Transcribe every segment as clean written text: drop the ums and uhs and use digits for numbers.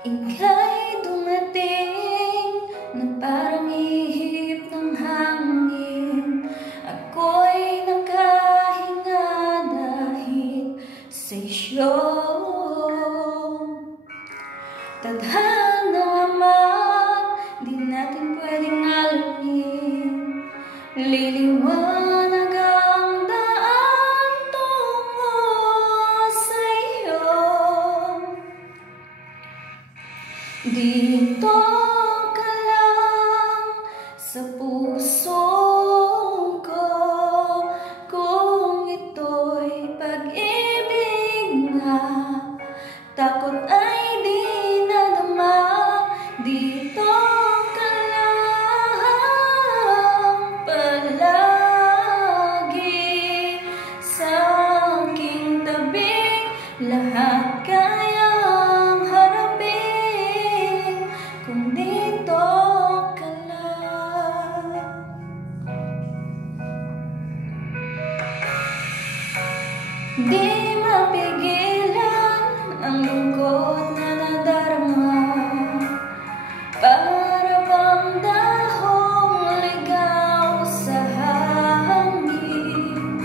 Ika'y dumating na parang ihip ng hangin. Ako'y nakahinga dahil sa iyo. Tadhana man, di natin pwedeng alamin. Liliwanag ang daan tungo sa iyo. Dito ka lang sa puso ko, kung ito'y pag-ibig na, takot ay di nadama. Dito ka lang palagi sa aking tabi, lahat kayang harapin kung dito ka lang. Di mapigilan ang lungkot na nadarama, para bang dahong ligaw sa hangin.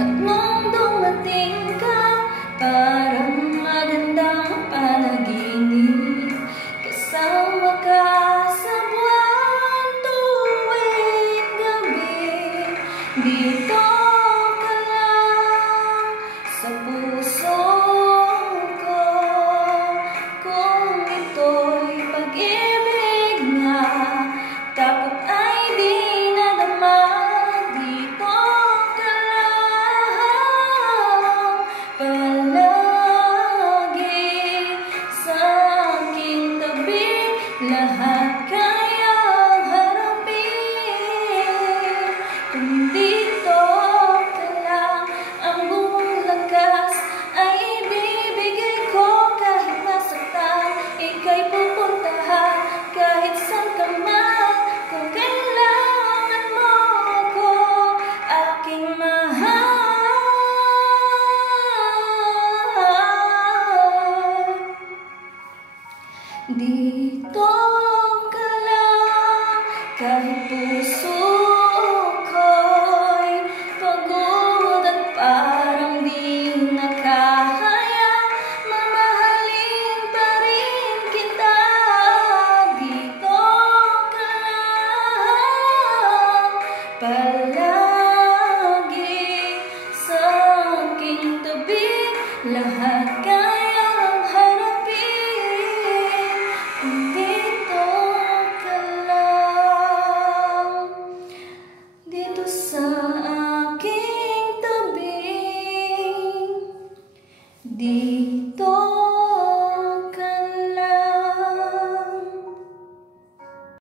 At nung dumating ka, parang magandang panaginip, kasama ka sa buwan tuwing gabi. Dito ka lang sa puso ko, kung ito'y pag-ibig nga, takot ay di nadama. Dito ka lang palagi sa aking tabi, lahat kayang harapin kung dito ka lang. Ang buong lakas ay ibibigay ko, kahit nasaktan, ika'y pupuntahan kahit saan ka man. Kung kailangan mo ako, aking mahal. Dito ka lang kahit puso ko'y pagod at parang di nakahaya, mamahalin pa rin kita. Dito ka lang palagi sa aking tabi, lahat kayang harapin kung dito ka lang. Dito sa aking tabi,